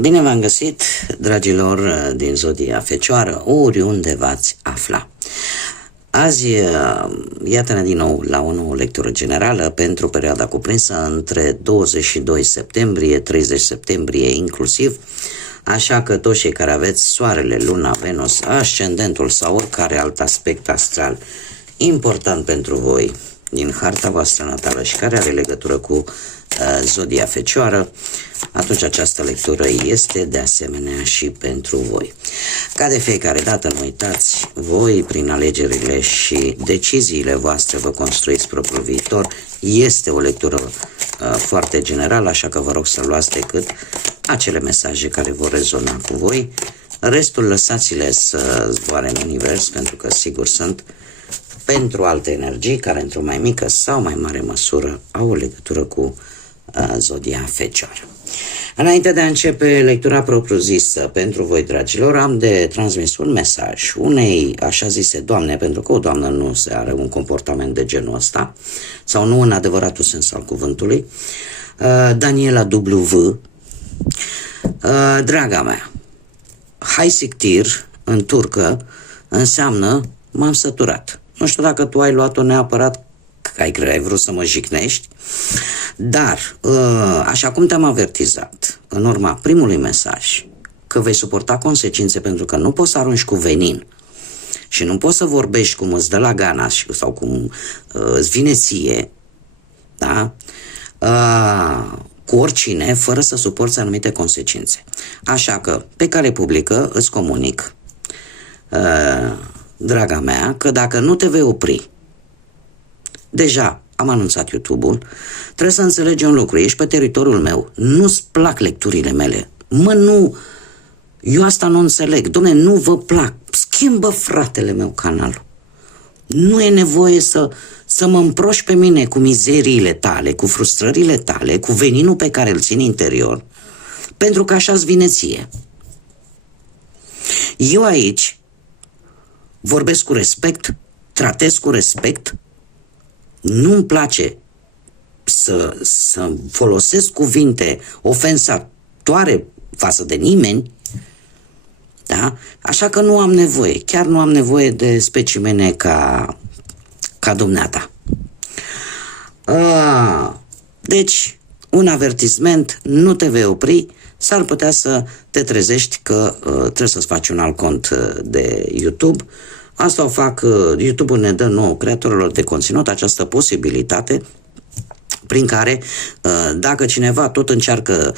Bine v-am găsit, dragilor din Zodia Fecioară, oriunde v-ați afla. Azi, iată-ne din nou la o nouă lectură generală pentru perioada cuprinsă între 22 septembrie, 30 septembrie inclusiv, așa că toți cei care aveți Soarele, Luna, Venus, Ascendentul sau oricare alt aspect astral important pentru voi din harta voastră natală și care are legătură cu Zodia Fecioară, atunci această lectură este de asemenea și pentru voi. Ca de fiecare dată, nu uitați, voi prin alegerile și deciziile voastre vă construiți propriul viitor. Este o lectură foarte generală, așa că vă rog să luați decât acele mesaje care vor rezona cu voi. Restul lăsați-le să zboare în univers, pentru că sigur sunt pentru alte energii care într-o mai mică sau mai mare măsură au o legătură cu Zodia Fecioară. Înainte de a începe lectura propriu-zisă pentru voi, dragilor, am de transmis un mesaj unei așa zise doamne, pentru că o doamnă nu se are un comportament de genul ăsta, sau nu în adevăratul sens al cuvântului, Daniela W. Draga mea, hai siktir în turcă înseamnă m-am săturat. Nu știu dacă tu ai luat-o neapărat că ai vrut să mă jignești, dar, așa cum te-am avertizat în urma primului mesaj, că vei suporta consecințe pentru că nu poți să arunci cu venin și nu poți să vorbești cum îți dă la gana sau cum îți vine ție, da? Cu oricine, fără să suporți anumite consecințe. Așa că, pe cale publică, îți comunic, draga mea, că dacă nu te vei opri, deja am anunțat YouTube-ul, trebuie să înțelegi un lucru, ești pe teritoriul meu, nu-ți plac lecturile mele, nu, eu asta nu înțeleg, dom'le, nu vă plac, schimbă, fratele meu, canalul. Nu e nevoie să mă împroși pe mine cu mizeriile tale, cu frustrările tale, cu veninul pe care îl țin interior, pentru că așa-ți vine ție. Eu aici vorbesc cu respect, tratez cu respect, nu-mi place să folosesc cuvinte ofensatoare față de nimeni, da? Așa că nu am nevoie, chiar nu am nevoie de specimene ca dumneata. Deci, un avertisment, nu te vei opri, s-ar putea să te trezești că trebuie să-ți faci un alt cont de YouTube. Asta o fac, YouTube-ul ne dă nouă creatorilor de conținut această posibilitate prin care dacă cineva tot încearcă,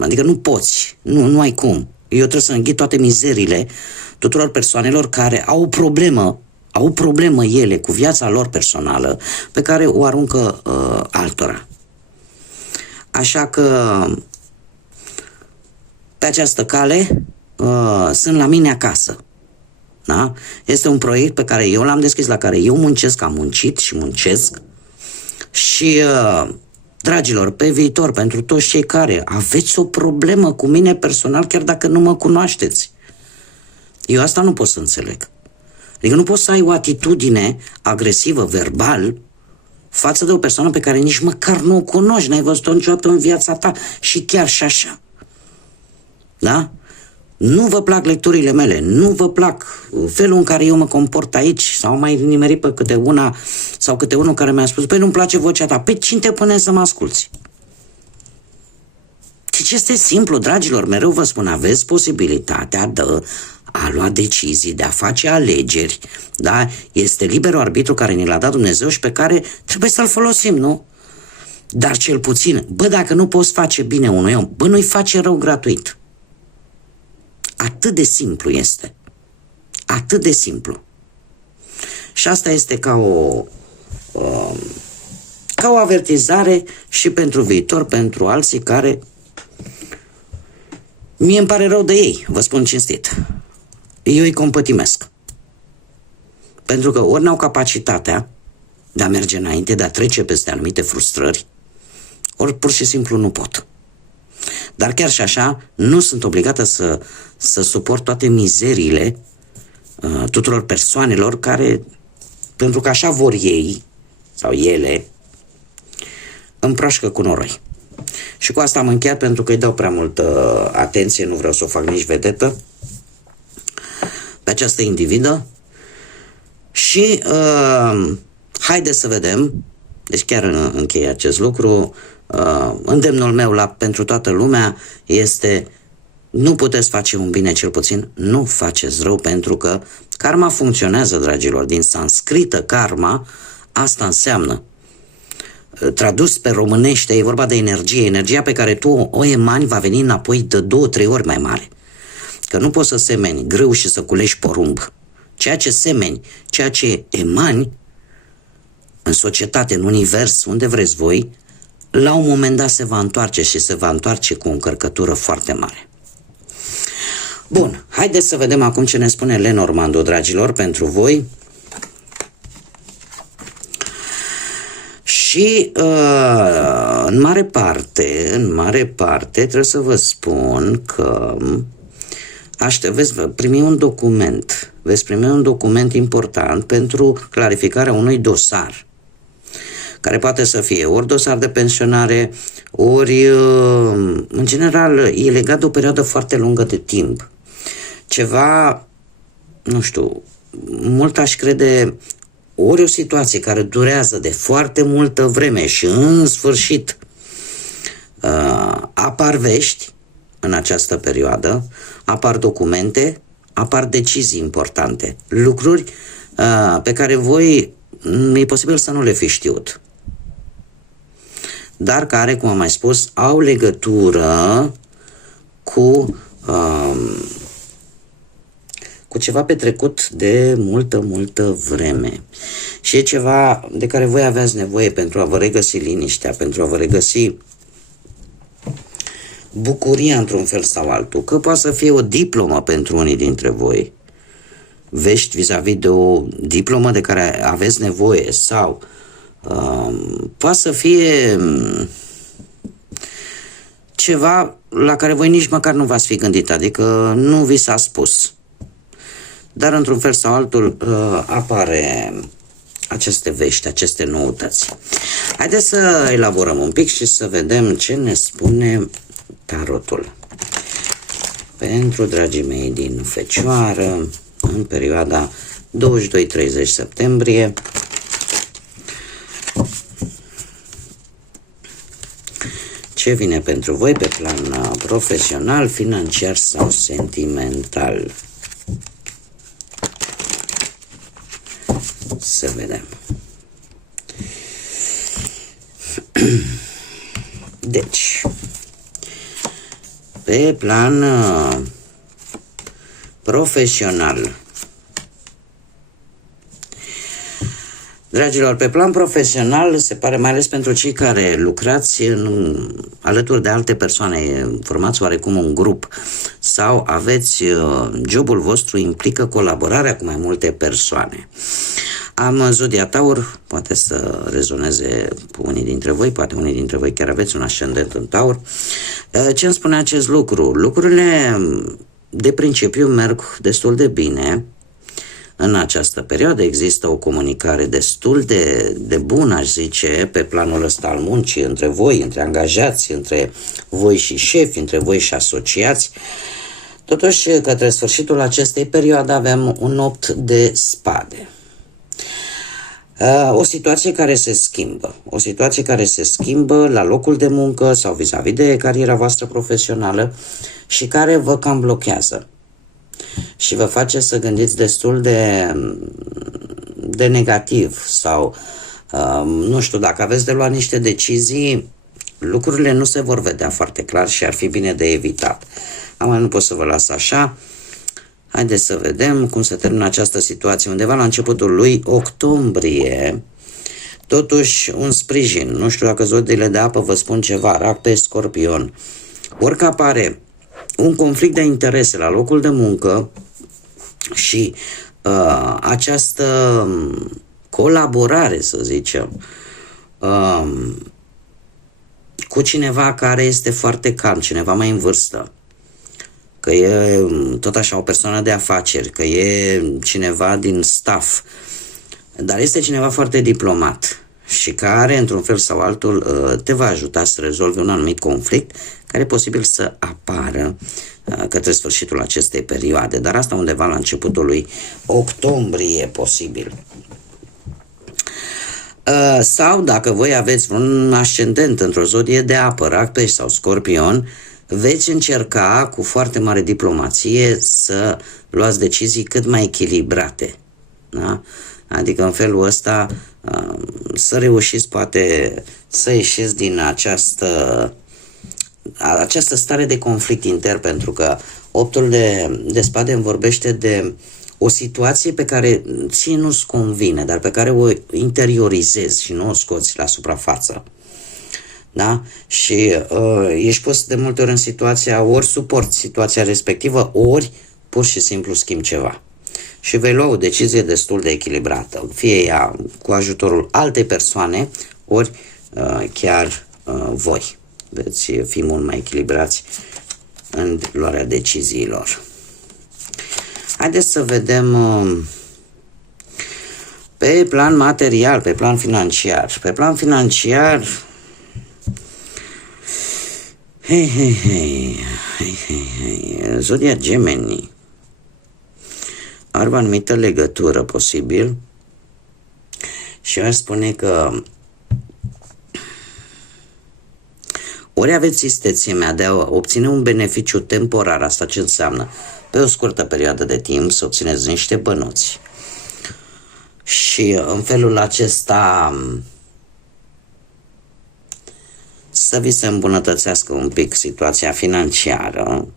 adică nu poți, nu ai cum, eu trebuie să înghit toate mizerile tuturor persoanelor care au o problemă ele cu viața lor personală pe care o aruncă altora. Așa că pe această cale sunt la mine acasă. Da? Este un proiect pe care eu l-am deschis, la care eu muncesc, am muncit și muncesc și, dragilor, pe viitor, pentru toți cei care aveți o problemă cu mine personal, chiar dacă nu mă cunoașteți, eu asta nu pot să înțeleg. Adică nu poți să ai o atitudine agresivă, verbal, față de o persoană pe care nici măcar nu o cunoști, n-ai văzut-o niciodată în viața ta și chiar și așa. Da? Nu vă plac lecturile mele, nu vă plac felul în care eu mă comport aici, sau mai nimerit pe câte una sau câte unul care mi-a spus, păi nu-mi place vocea ta, pe cine te pune să mă asculți? Deci este simplu, dragilor, mereu vă spun, aveți posibilitatea de a lua decizii, de a face alegeri, da? Este liberul arbitru care ni l-a dat Dumnezeu și pe care trebuie să-l folosim, nu? Dar cel puțin, dacă nu poți face bine unui om, nu-i face rău gratuit. Atât de simplu este. Atât de simplu. Și asta este ca o avertizare și pentru viitor, pentru alții care mie îmi pare rău de ei, vă spun cinstit. Eu îi compătimesc. Pentru că ori n-au capacitatea de a merge înainte, de a trece peste anumite frustrări, ori pur și simplu nu pot. Dar chiar și așa, nu sunt obligată să suport toate mizeriile tuturor persoanelor care, pentru că așa vor ei, sau ele, împroașcă cu noroi. Și cu asta am încheiat pentru că îi dau prea multă atenție, nu vreau să o fac nici vedetă pe această individă. Și haideți să vedem, deci chiar închei acest lucru, îndemnul meu pentru toată lumea este: nu puteți face un bine, cel puțin nu faceți rău, pentru că karma funcționează, dragilor. Din sanscrită karma, asta înseamnă, tradus pe românește, e vorba de energie. Energia pe care tu o emani va veni înapoi de 2-3 ori mai mare. Că nu poți să semeni grâu și să culești porumb. Ceea ce semeni, ceea ce emani în societate, în univers, unde vreți voi, la un moment dat se va întoarce și se va întoarce cu o încărcătură foarte mare. Bun, haideți să vedem acum ce ne spune Lenormand, dragilor, pentru voi. Și în mare parte, trebuie să vă spun că veți primi un document important pentru clarificarea unui dosar, care poate să fie ori dosar de pensionare, ori, în general, e legat de o perioadă foarte lungă de timp. Ceva, nu știu, mult aș crede, ori o situație care durează de foarte multă vreme și în sfârșit apar vești în această perioadă, apar documente, apar decizii importante, lucruri pe care voi e posibil să nu le fi știut, dar care, cum am mai spus, au legătură cu ceva petrecut de multă vreme. Și e ceva de care voi aveați nevoie pentru a vă regăsi liniștea, pentru a vă regăsi bucuria într-un fel sau altul. Că poate să fie o diplomă pentru unii dintre voi, vești vis-a-vis de o diplomă de care aveți nevoie, sau poate să fie ceva la care voi nici măcar nu v-ați fi gândit, adică nu vi s-a spus. Dar într-un fel sau altul apare aceste vești, aceste noutăți. Haideți să elaborăm un pic și să vedem ce ne spune tarotul pentru dragii mei din Fecioară în perioada 22-30 septembrie. Ce vine pentru voi pe plan profesional, financiar sau sentimental? Să vedem. Deci, pe plan profesional, dragilor, pe plan profesional se pare, mai ales pentru cei care lucrați alături de alte persoane, formați oarecum un grup sau aveți, jobul vostru implică colaborarea cu mai multe persoane. Am zodia Taur, poate să rezoneze cu unii dintre voi, poate unii dintre voi chiar aveți un ascendent în Taur. Ce îmi spune acest lucru? Lucrurile de principiu merg destul de bine. În această perioadă există o comunicare destul de bună, aș zice, pe planul ăsta al muncii, între voi, între angajați, între voi și șefi, între voi și asociați. Totuși, către sfârșitul acestei perioade avem un 8 de spade. O situație care se schimbă la locul de muncă sau vis-a-vis de cariera voastră profesională și care vă cam blochează și vă face să gândiți destul de negativ sau nu știu, dacă aveți de luat niște decizii, lucrurile nu se vor vedea foarte clar și ar fi bine de evitat. Am nu pot să vă las așa. Haideți să vedem cum se termină această situație. Undeva la începutul lui octombrie, totuși un sprijin. Nu știu dacă zodiile de apă vă spun ceva, Rac, Pești, Scorpion. Orică apare un conflict de interese la locul de muncă și această colaborare, să zicem, cu cineva care este foarte calm, cineva mai în vârstă, că e tot așa o persoană de afaceri, că e cineva din staff, dar este cineva foarte diplomat și care, într-un fel sau altul, te va ajuta să rezolvi un anumit conflict care e posibil să apară către sfârșitul acestei perioade, dar asta undeva la începutul lui octombrie e posibil. Sau dacă voi aveți un ascendent într-o zodie de apă, Rac, Pești sau Scorpion, veți încerca cu foarte mare diplomație să luați decizii cât mai echilibrate. Da? Adică în felul ăsta să reușiți poate să ieșiți din această stare de conflict intern, pentru că optul de spade îmi vorbește de o situație pe care ție nu-ți convine, dar pe care o interiorizezi și nu o scoți la suprafață. Da? Și ești pus de multe ori în situația, ori suport situația respectivă, ori pur și simplu schimbi ceva. Și vei lua o decizie destul de echilibrată, fie ea cu ajutorul altei persoane, ori chiar voi. Veți fi mult mai echilibrați în luarea deciziilor. Haideți să vedem pe plan material, pe plan financiar. Pe plan financiar, zodia Gemeni are o anumită legătură posibil și aș spune că ori aveți istețimea de a obține un beneficiu temporar, asta ce înseamnă? Pe o scurtă perioadă de timp să obțineți niște bănuți și în felul acesta să vi se îmbunătățească un pic situația financiară,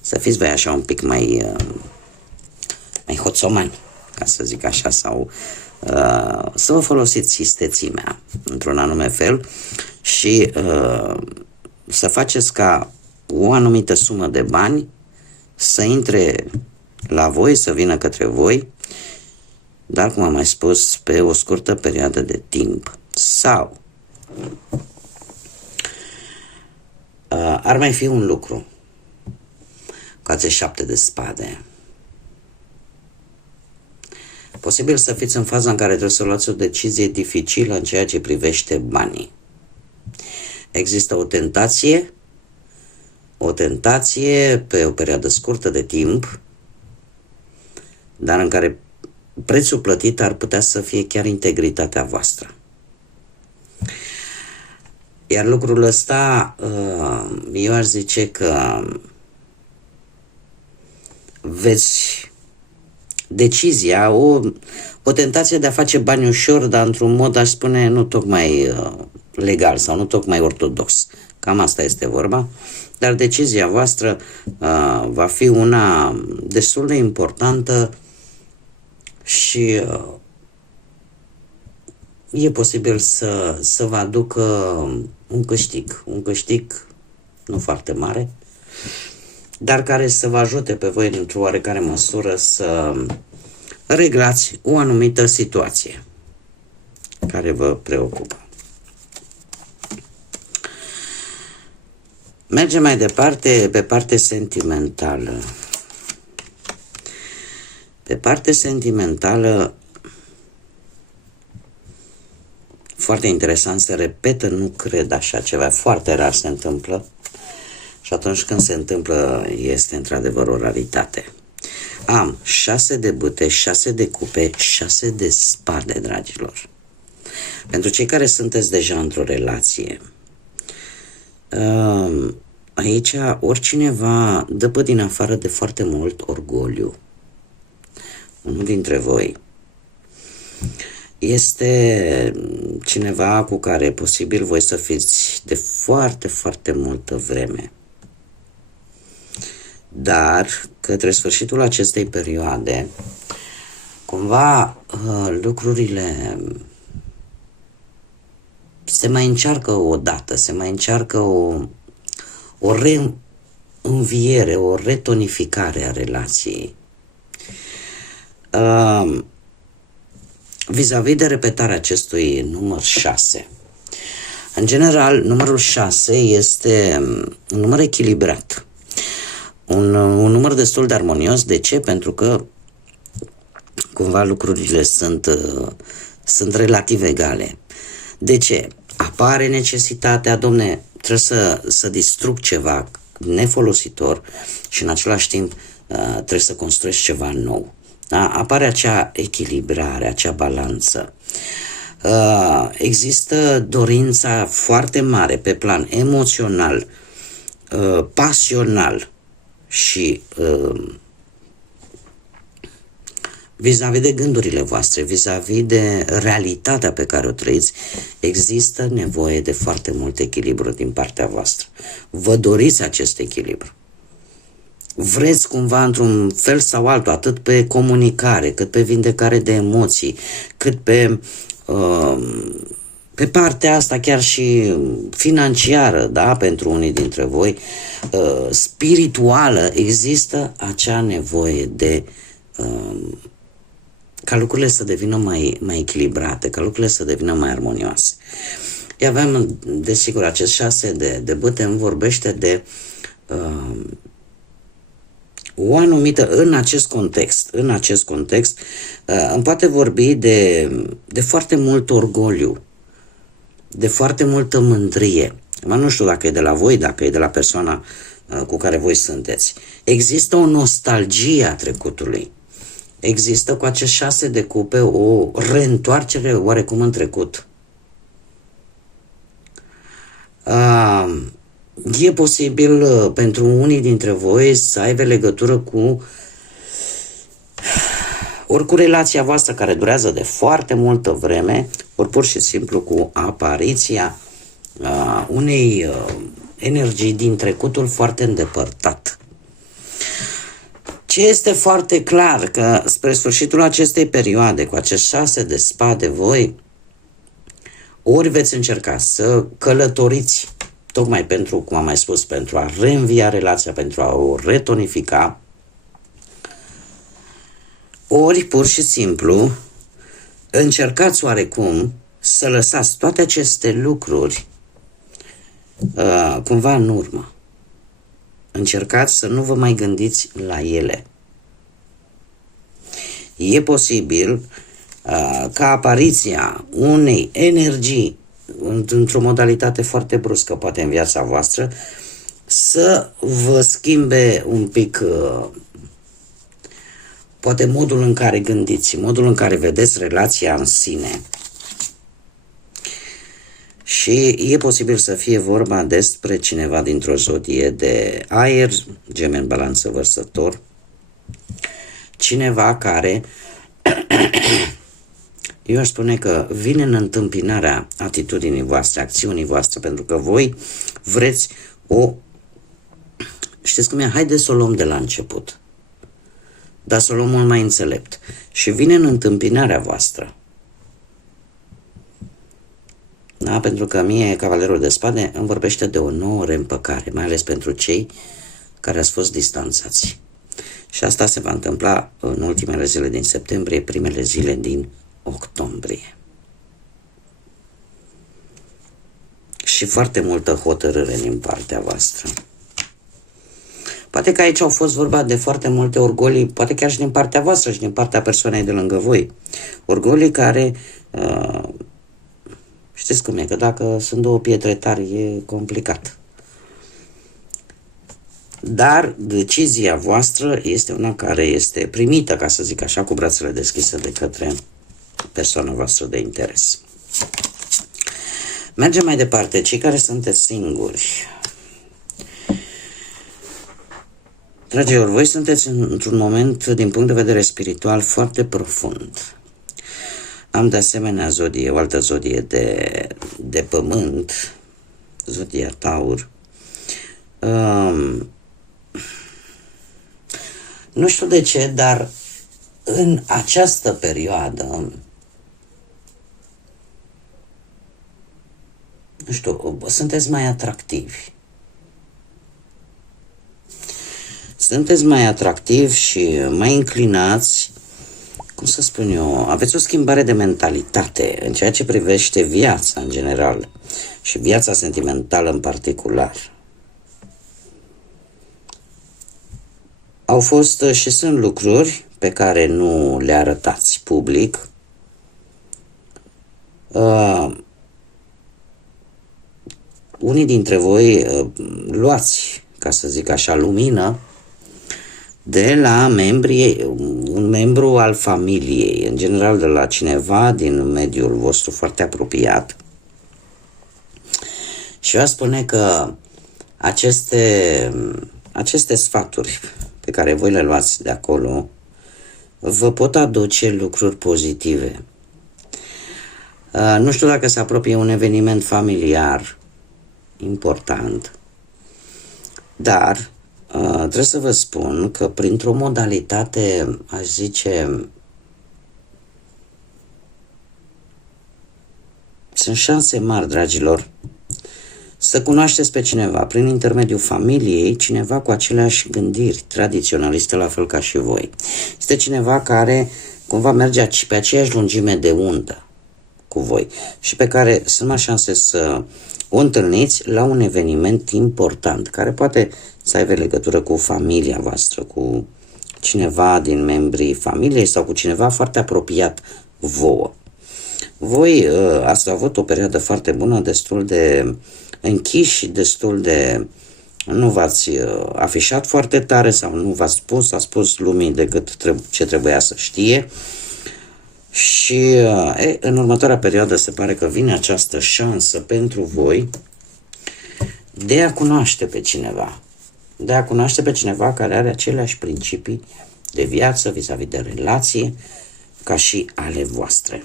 să fiți voi așa un pic mai hoțomani, ca să zic așa, sau să vă folosiți istețimea într-un anume fel și să faceți ca o anumită sumă de bani să intre la voi, să vină către voi, dar, cum am mai spus, pe o scurtă perioadă de timp. Sau ar mai fi un lucru cu acest 7 de spade. Posibil să fiți în faza în care trebuie să luați o decizie dificilă în ceea ce privește banii. Există o tentație pe o perioadă scurtă de timp, dar în care prețul plătit ar putea să fie chiar integritatea voastră. Iar lucrul ăsta, eu aș zice că veți decizia, o tentație de a face bani ușor, dar într-un mod, aș spune, nu tocmai legal sau nu tocmai ortodox. Cam asta este vorba. Dar decizia voastră va fi una destul de importantă și e posibil să vă aducă un câștig nu foarte mare, dar care să vă ajute pe voi într-o oarecare măsură să reglați o anumită situație care vă preocupă. Mergem mai departe pe partea sentimentală. Pe partea sentimentală, foarte interesant, se repetă, nu cred așa ceva, foarte rar se întâmplă și atunci când se întâmplă este într-adevăr o raritate. Am 6 de bâte, 6 de cupe, 6 de spade, dragilor. Pentru cei care sunteți deja într-o relație, aici oricineva dă pe din afară de foarte mult orgoliu. Unul dintre voi este cineva cu care posibil voi să fiți de foarte, foarte multă vreme. Dar către sfârșitul acestei perioade, cumva lucrurile se mai încearcă o dată, se mai încearcă o reînviere, o retonificare a relației. Vis-a-vis de repetarea acestui număr 6. În general, numărul 6 este un număr echilibrat. Un număr destul de armonios. De ce? Pentru că cumva lucrurile sunt sunt relativ egale. De ce? Apare necesitatea, domne, trebuie să distrug ceva nefolositor și în același timp trebuie să construiesc ceva nou. Da? Apare acea echilibrare, acea balanță. Există dorința foarte mare pe plan emoțional, pasional și vis-a-vis de gândurile voastre, vis-a-vis de realitatea pe care o trăiți, există nevoie de foarte mult echilibru din partea voastră. Vă doriți acest echilibru. Vreți cumva într-un fel sau altul, atât pe comunicare, cât pe vindecare de emoții, cât pe partea asta chiar și financiară, da, pentru unii dintre voi, spirituală, există acea nevoie de ca lucrurile să devină mai echilibrate, ca lucrurile să devină mai armonioase. Avem, desigur, acest 6 de bâte îmi vorbește de o anumită, în acest context, îmi poate vorbi de foarte mult orgoliu, de foarte multă mândrie. Nu știu dacă e de la voi, dacă e de la persoana cu care voi sunteți. Există o nostalgie a trecutului. Există cu acest 6 de cupe o reîntoarcere oarecum în trecut. E posibil pentru unii dintre voi să aibă legătură ori cu relația voastră care durează de foarte multă vreme, ori pur și simplu cu apariția unei energii din trecutul foarte îndepărtat. Ce este foarte clar că spre sfârșitul acestei perioade, cu acest 6 de spade, voi ori veți încerca să călătoriți, tocmai pentru, cum am mai spus, pentru a reînvia relația, pentru a o retonifica, ori pur și simplu încercați oarecum să lăsați toate aceste lucruri cumva în urmă. Încercați să nu vă mai gândiți la ele. E posibil ca apariția unei energii într-o modalitate foarte bruscă, poate în viața voastră, să vă schimbe un pic poate modul în care gândiți, modul în care vedeți relația în sine. Și e posibil să fie vorba despre cineva dintr-o zodie de aer, Gemeni, Balanță, Vărsător, cineva care eu aș spune că vine în întâmpinarea atitudinii voastre, acțiunii voastre, pentru că voi vreți știți cum e? Haideți să o luăm de la început, dar să o luăm mult mai înțelept. Și vine în întâmpinarea voastră. Da? Pentru că mie, Cavalerul de Spade, îmi vorbește de o nouă reîmpăcare, mai ales pentru cei care ați fost distanțați. Și asta se va întâmpla în ultimele zile din septembrie, primele zile din octombrie. Și foarte multă hotărâre din partea voastră. Poate că aici au fost vorba de foarte multe orgolii, poate chiar și din partea voastră și din partea persoanei de lângă voi. Orgolii care, știți cum e, că dacă sunt două pietre tari e complicat. Dar decizia voastră este una care este primită, ca să zic așa, cu brațele deschise de către persoana voastră de interes. Mergem mai departe. Cei care sunteți singuri. Dragilor, voi sunteți într-un moment, din punct de vedere spiritual, foarte profund. Am de asemenea o altă zodie de pământ, zodia Taur. Nu știu de ce, dar în această perioadă, nu știu, sunteți mai atractivi. Sunteți mai atractivi și mai înclinați, cum să spun eu, aveți o schimbare de mentalitate în ceea ce privește viața în general și viața sentimentală în particular. Au fost și sunt lucruri pe care nu le arătați public, Unii dintre voi luați, ca să zic așa, lumină de la un membru al familiei, în general de la cineva din mediul vostru foarte apropiat. Și eu spune că aceste sfaturi pe care voi le luați de acolo vă pot aduce lucruri pozitive. Nu știu dacă se apropie un eveniment familiar important, dar trebuie să vă spun că printr-o modalitate, aș zice, sunt șanse mari, dragilor, să cunoașteți pe cineva prin intermediul familiei, cineva cu aceleași gândiri tradiționaliste, la fel ca și voi. Este cineva care cumva merge pe aceeași lungime de undă cu voi și pe care sunt mai șanse să o întâlniți la un eveniment important, care poate să aibă legătură cu familia voastră, cu cineva din membrii familiei sau cu cineva foarte apropiat vouă. Voi ați avut o perioadă foarte bună, destul de închiși, destul de... nu v-ați afișat foarte tare sau nu v-ați spus, a spus lumii decât ce trebuia să știe. Și în următoarea perioadă se pare că vine această șansă pentru voi de a cunoaște pe cineva. De a cunoaște pe cineva care are aceleași principii de viață vis-a-vis de relație ca și ale voastre.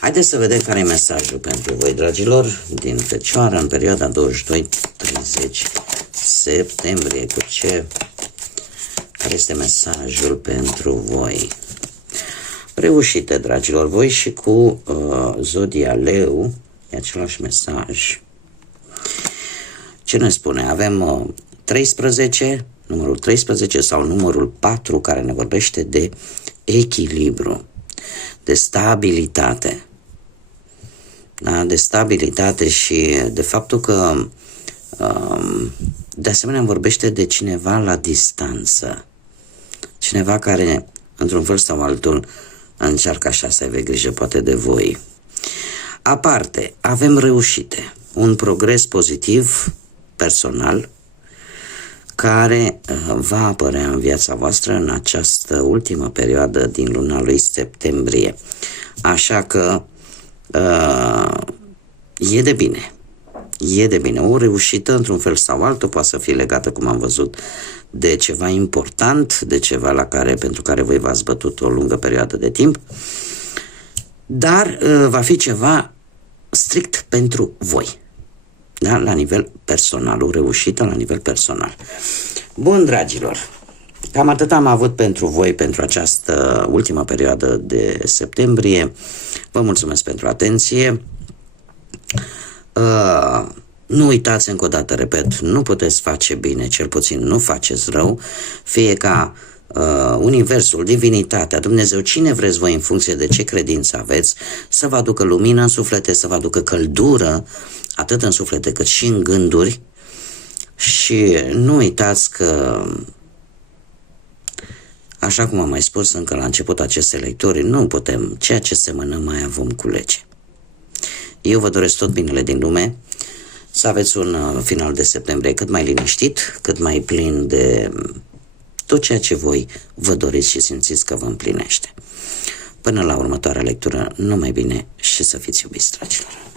Haideți să vedem care e mesajul pentru voi, dragilor, din Fecioară în perioada 22-30 septembrie. Care este mesajul pentru voi? Reușite, dragilor, voi și cu Zodia Leu e același mesaj. Ce ne spune? Avem 13, numărul 13 sau numărul 4, care ne vorbește de echilibru, de stabilitate. Da? De stabilitate și de faptul că de asemenea vorbește de cineva la distanță. Cineva care, într-un fel sau altul, încearcă așa să aibă grijă poate de voi. Aparte, avem reușite, un progres pozitiv, personal, care va apărea în viața voastră în această ultimă perioadă din luna lui septembrie. Așa că e de bine. E de bine. O reușită, într-un fel sau altul, poate să fie legată, cum am văzut, de ceva important, de ceva pentru care voi v-ați bătut o lungă perioadă de timp, dar va fi ceva strict pentru voi. Da? La nivel personal, o reușită la nivel personal. Bun, dragilor, cam atât am avut pentru voi pentru această ultimă perioadă de septembrie. Vă mulțumesc pentru atenție. Nu uitați încă o dată, repet, nu puteți face bine, cel puțin nu faceți rău, fie ca Universul, Divinitatea, Dumnezeu, cine vreți voi în funcție de ce credință aveți, să vă aducă lumină în suflete, să vă aducă căldură, atât în suflete cât și în gânduri. Și nu uitați că, așa cum am mai spus încă la început acestei lecturi, nu putem, ceea ce semănăm mai vom culege. Eu vă doresc tot binele din lume, să aveți un final de septembrie cât mai liniștit, cât mai plin de tot ceea ce voi vă doriți și simțiți că vă împlinește. Până la următoarea lectură, numai bine și să fiți iubiți, dragilor!